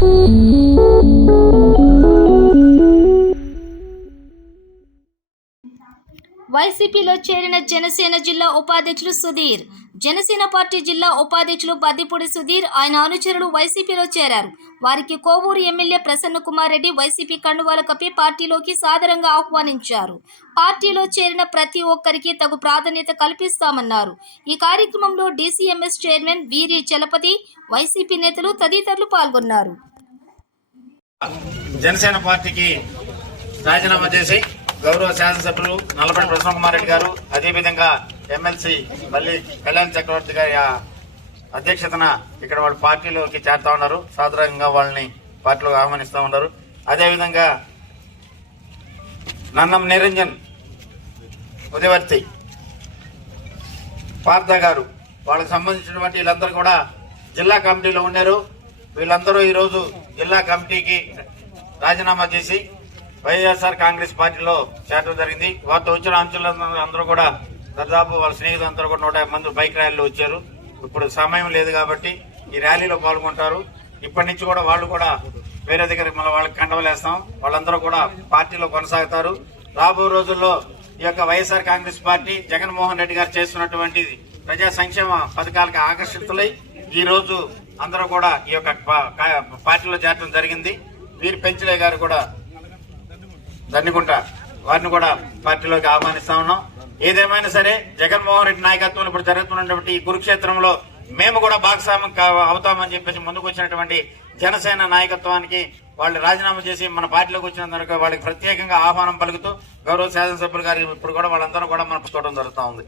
嗯。వైసీపీలో చేరిన జనసేన జిల్లా ఉపాధ్యక్షులు సుధీర్. జనసేన పార్టీ జిల్లా ఉపాధ్యక్షులు బద్దిపూడి సుధీర్ ఆయన అనుచరులు వైసీపీలో చేరారు. వారికి కోవూరు ఎమ్మెల్యే ప్రసన్న కుమార్ రెడ్డి వైసీపీ కండువాల కప్పి పార్టీలోకి సాదరంగా ఆహ్వానించారు. పార్టీలో చేరిన ప్రతి ఒక్కరికి తగు ప్రాధాన్యత కల్పిస్తామన్నారు. ఈ కార్యక్రమంలో డీసీఎంఎస్ చైర్మన్ వీరి చలపతి వైసీపీ నేతలు తదితరులు పాల్గొన్నారు. జనసేన పార్టీకి రాజీనామా చేసి గౌరవ శాసనసభ్యులు నల్లపల్లి ప్రసన్న కుమార్ రెడ్డి గారు అదేవిధంగా ఎమ్మెల్సీ మళ్ళీ కళ్యాణ్ చక్రవర్తి గారి అధ్యక్షతన ఇక్కడ వాళ్ళు పార్టీలోకి చేరుతా ఉన్నారు. సాధారణంగా వాళ్ళని పార్టీలోకి ఆహ్వానిస్తూ ఉన్నారు. అదేవిధంగా నన్నం నిరంజన్ ఉదయవర్తి పార్థ గారు వాళ్ళకి సంబంధించినటువంటి వీళ్ళందరూ కూడా జిల్లా కమిటీలో ఉన్నారు. వీళ్ళందరూ ఈరోజు జిల్లా కమిటీకి రాజీనామా చేసి వైఎస్ఆర్ కాంగ్రెస్ పార్టీలో చేరడం జరిగింది. వారితో వచ్చిన అంచులందరూ అందరూ కూడా దాదాపు వాళ్ళ స్నేహితులందరూ కూడా నూట మంది బైక్ ర్యాలీలో వచ్చారు. ఇప్పుడు సమయం లేదు కాబట్టి ఈ ర్యాలీలో పాల్గొంటారు. ఇప్పటి నుంచి కూడా వాళ్ళు కూడా వేరే దగ్గర మన వాళ్ళకి కండవలేస్తాం. వాళ్ళందరూ కూడా పార్టీలో కొనసాగుతారు. రాబో రోజుల్లో ఈ యొక్క YSR Congress party Jaganmohan Reddy గారు చేస్తున్నటువంటి ప్రజా సంక్షేమ పథకాలకు ఆకర్షితులై ఈ రోజు అందరూ కూడా ఈ యొక్క పా- కా- పార్టీలో చేరడం జరిగింది. వీరి పెంచలే గారు కూడా దన్నుకుంటా వారిని కూడా పార్టీలోకి ఆహ్వానిస్తా ఉన్నాం. ఏదేమైనా సరే జగన్మోహన్ రెడ్డి నాయకత్వంలో ఇప్పుడు జరుగుతున్నటువంటి ఈ కురుక్షేత్రంలో మేము కూడా భాగస్వామ్యం అవుతామని చెప్పేసి ముందుకు వచ్చినటువంటి జనసేన నాయకత్వానికి వాళ్ళు రాజీనామా చేసి మన పార్టీలోకి వచ్చినందుకు వాళ్ళకి ప్రత్యేకంగా ఆహ్వానం పలుకుతూ గౌరవ శాసనసభ్యులు గారు ఇప్పుడు కూడా వాళ్ళందరూ కూడా మనం చూడడం జరుగుతూ ఉంది.